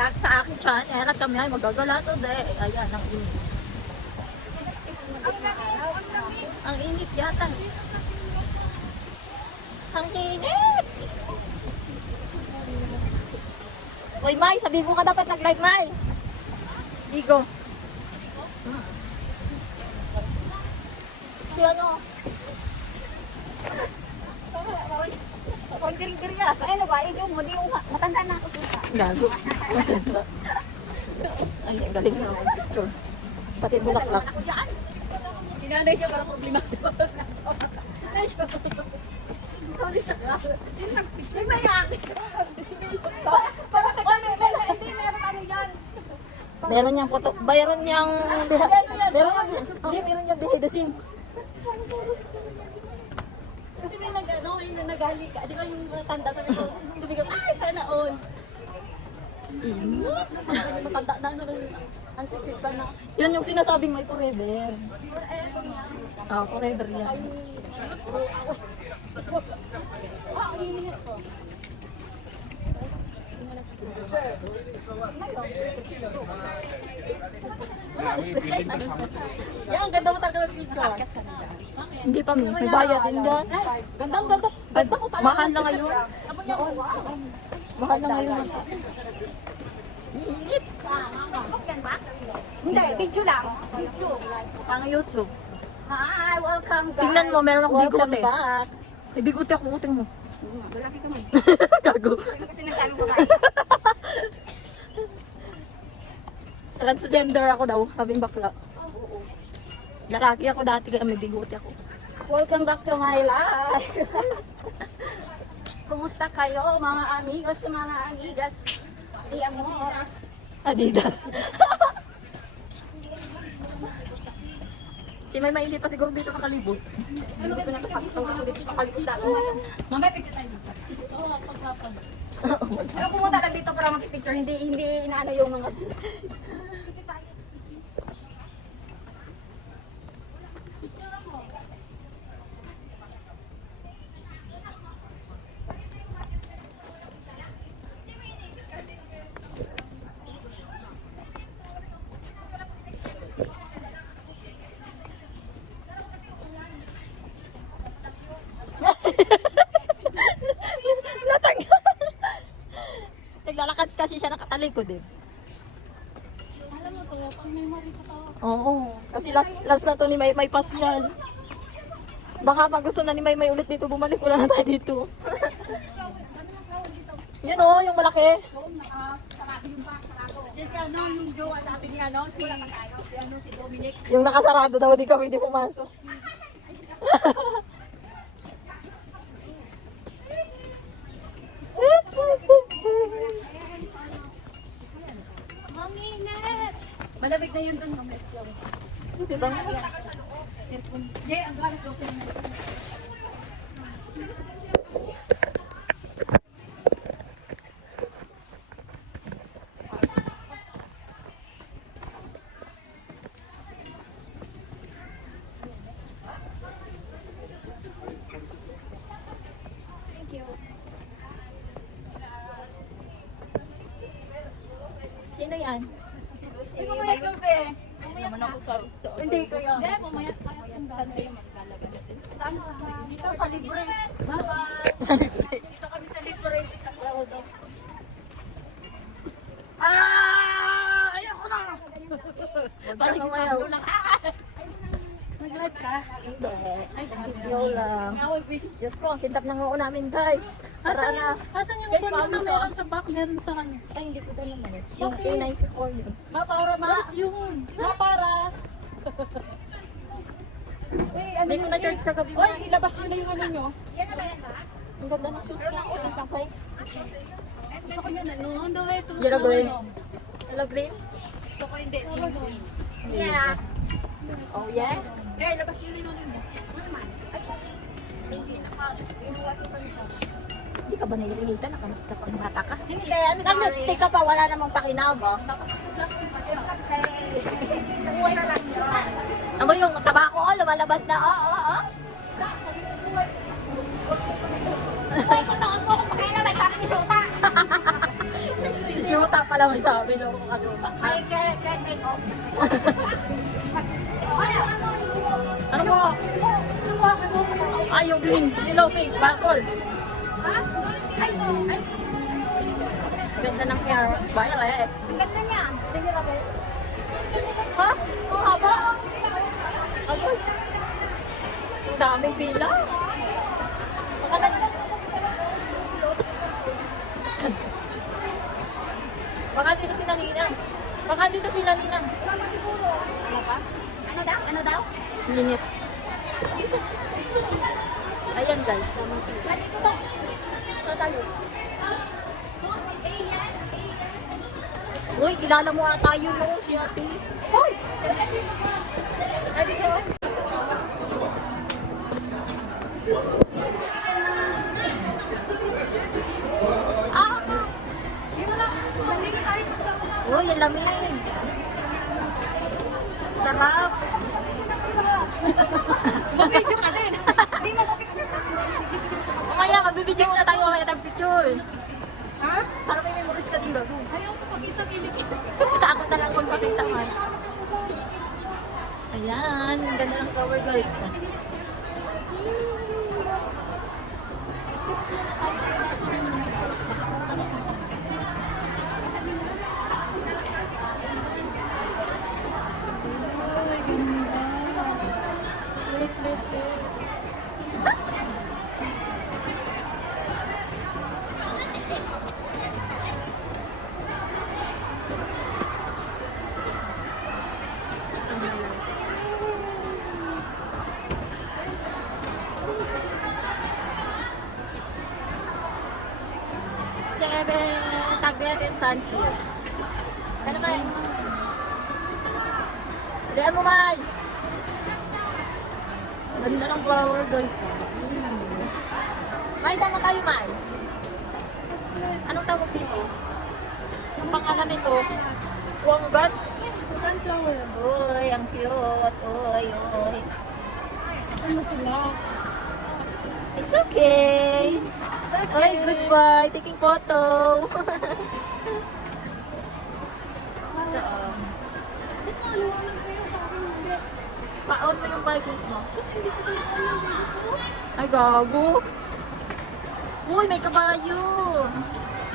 back sa aking channel at kami ay magagala today. Ayan, ang init. Ang init yata. Ang init! Uy, Mai, sa Bigo ka dapat nag-live, Mai. Bigo. Si ano? Ang giring-giring ah. Ay, ano ba? Yung mo, di yung matanda na ako dito. Gago. Ay, ang galing na ako. Picture. Pati bulaklak. Sinanay siya para problema. Sorry siya. Si Mayak. Hindi, meron ano yan. Meron niyang photo. Meron niyang... Meron niyang behind the scene. Kasi may nagali ka. Di ba yung tanda sabi ko, ay, sana all. Init. Ang matanda na ang sweet pa na. Yan yung sinasabing may forever. Ah, forever yan. Ah, ang init ko. Yan, ang ganda mo talaga mag-picture. Hindi pa, may bayad din doon. Ganda mo talaga. Mahal na ngayon. Mahal na ngayon. Iinit. Hindi, video lang. Pang YouTube. Hi, welcome back. Tingnan mo, meron akong Welcome bigote. back. May bigote ako, uting mo. Malaki ka man. Gago. Kasi nagsabi ko kayo. Transgender ako daw, sabing bakla. Lalaki ako dati kaya may bigote ako. Welcome back to my life. Kumusta kayo mga amigos, mga amigas? Di amor. Adidas. Si May hindi pa siguro dito nakalibot. Ano ba nakapagtawag ko dito sa kalikutan? Mamaya picture tayo dito. Pero pumunta lang dito para mag-picture, hindi inaano yung mga... Natanggal. Naglalakad kasi siya nakatalikod eh. Alam mo to, pang memory ko to. Oo. Kasi last na to ni May pasyal. Baka pag gusto na ni May ulit dito, bumalik wala na tayo dito. Yun o, yung malaki. Doon, nakasarado yung back, sarado. Si ano, yung Joe, sabi ni ano, si Dominic. Yung nakasarado daw, di kami di pumasok. Mami, net! Malamig na yun doon, mamaya. Diba? Hindi, ang galas daw sila. Thank you. Sino yan? Hindi mo may gabi. Naman ako sa... Hindi, kayo. Hindi, pumayat ka. Saan? Dito sa libre. Bye-bye. Sa libre. Dito kami sa libre. Sa Claudio. Ah! Ayoko na! Balik ka mayaw. Nag-live ka? Hindi. Video lang. Diyos ko, ang kintap ng noo namin guys. Para na. Asan yung Guys, phone mo na paano sa- meron sa back, meron sa kanya? Ay, hindi ko ganun naman. Yung Okay. A94 yun. Ma, para ma! Yun. Ma, para! Hindi ko na-charge kagabi. Oy, ilabas mo na yung ano nyo. Ang ganda ng shoes na ako. Ang takay. Gusto ko yan, ano? On the way to Yellow green. Solo. Hello, green? Gusto ko hindi. Yeah. Oh, yeah? Eh, labas mo na yung ano nyo. Hindi ka ba nahihilita? Nakamas ka pag bata ka? Hindi, I'm sorry. Nag-lipstick ka pa, wala namang pakinabang. It's okay. Sa buhay na lang yun. Ano yung tabako, oh, lumalabas na, oh. Ay, kung taon mo, kung pakain naman, sabi ni Sota. Si Syuta pala may sabi. Loko ka, syuta. Kaya break off. Ano mo? Ay, yung green. Yellow, pink, purple. Ganda ng hair. Violet. Ang ganda niya. Ha? Ang haba? Agad. Ang daming pila. Baka na... Baka dito si Naninang. Baka dito si Naninang. Ano pa? Ano daw? Minute. Ayan guys, daming pila. Saan tayo? Uy, kilala mo ata yun, no? Si ate. Hoy! Ah! Uy, ang lamig. Sarap. Mag-video ka din. Mamaya, mag-video muna tayo kaya tag-picture. Ha? Para may memories ka din doon. Ayaw ko pagkita kilig. Ako na lang magpakita man. Ayan, ang ganda ng cover guys. Taguete Sun Hills. Ano ba? Lihan mo, May! Ganda ng flower, guys. May, sama tayo, May. Anong tawag dito? Ang pangalan nito? Wanggat? Sunflower. Uy, ang cute. Uy, uy. Ano sila? It's okay. Uy, goodbye. Taking photo. Ba't maliwanag sa'yo sa akin hindi? Pa-on mo yung brightness mo. Kasi hindi ko talaga alam dito. Ay, gago. Uy, may kabayo.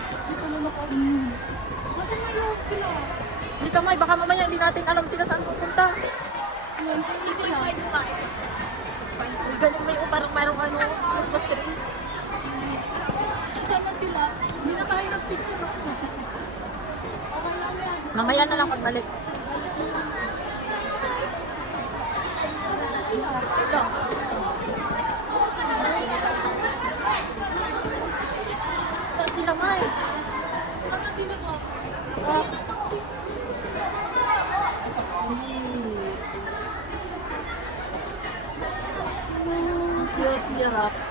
Hindi ko na naka... Bakit may love sila? Hindi ka, May. Baka mamaya hindi natin alam sila saan pupunta. Yun, hindi sila. Uy, galing may parang mayroong ano, Christmas tree. Saan na sila? Hindi na tayo nag-picture. Okay lang yan. Mamaya na lang pagbalik. Saan na sila? Ito. Saan sila, May? Saan na sila po? Ah. Ang cute, giraffe.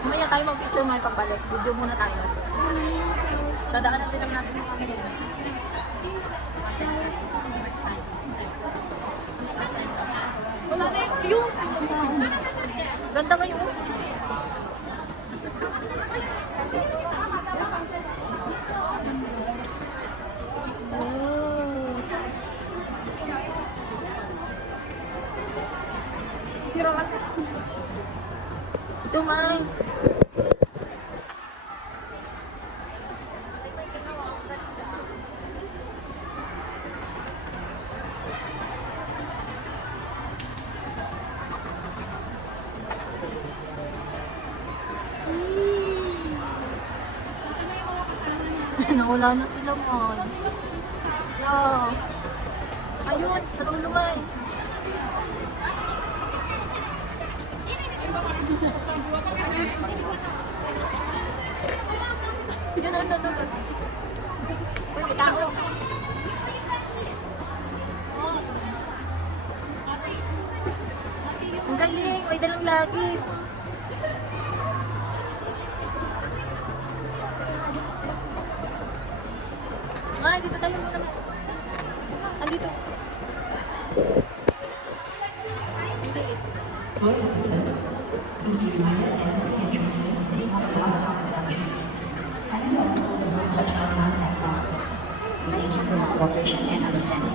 Mamaya tayo mag-picture mo yung pagbalik. Video muna tayo. Dadaanan din lang natin yung camera. Wala na yung... Ganda ba yung... Ito, May. Nawala na sila, May. Yeah. Ayun, sa dulo, May. Yan, ano, ano. Uy, may tao. Ang galing, may dalang luggage. May, dito tayo muna. Andito. Hindi. cooperation and understanding.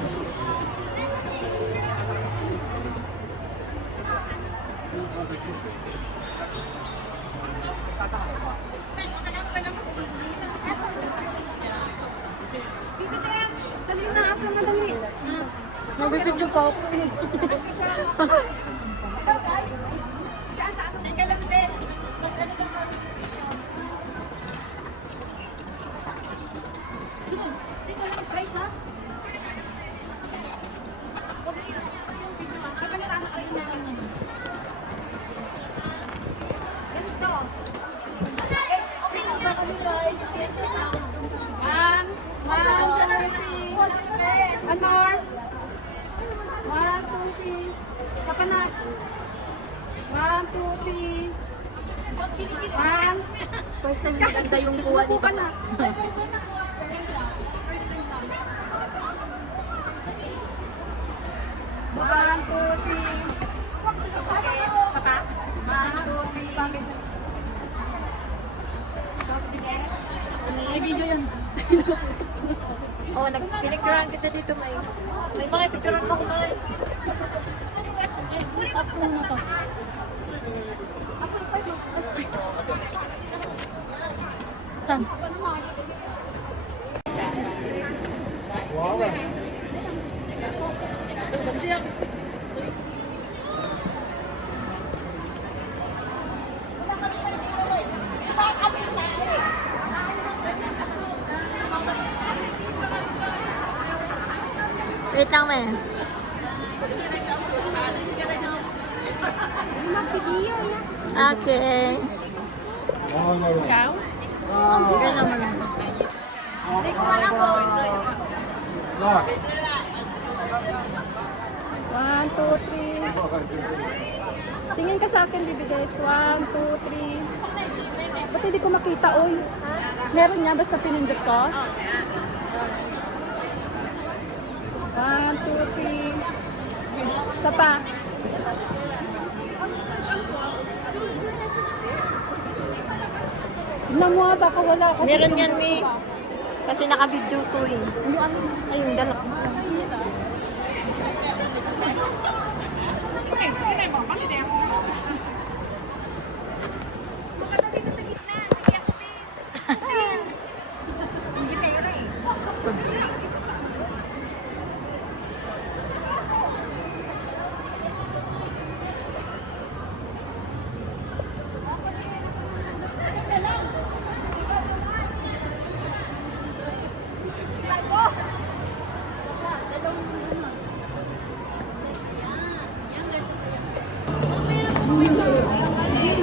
Dali na, asa na dali. Nagbibidyo pa ako eh. One more. 1, 2, 3. Isa pa na. 1, 2, 3. 1. First time maganda yung kuha Upo dito. ka na. 1, 2, 3. Isa pa. 1, 2, 3. May video yan. Oh, pinicturean kita dito, may mga picturean mo ko na eh. Up mo na to. Saan? Wait lang, may. Okay. Ikaw? Okay naman. Hindi ko wala po. 1, 2, 3. Tingin ka sa akin, bibigay. 1, 2, 3. Ba't hindi ko makita, oy? Meron niya, basta pinindot ko. 1, 2, 3. Isa pa. Tignan mo nga, baka wala kasi. Meron yan, may. Kasi naka-video to eh. Ano? Ayun, dala.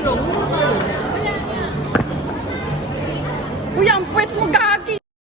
Yung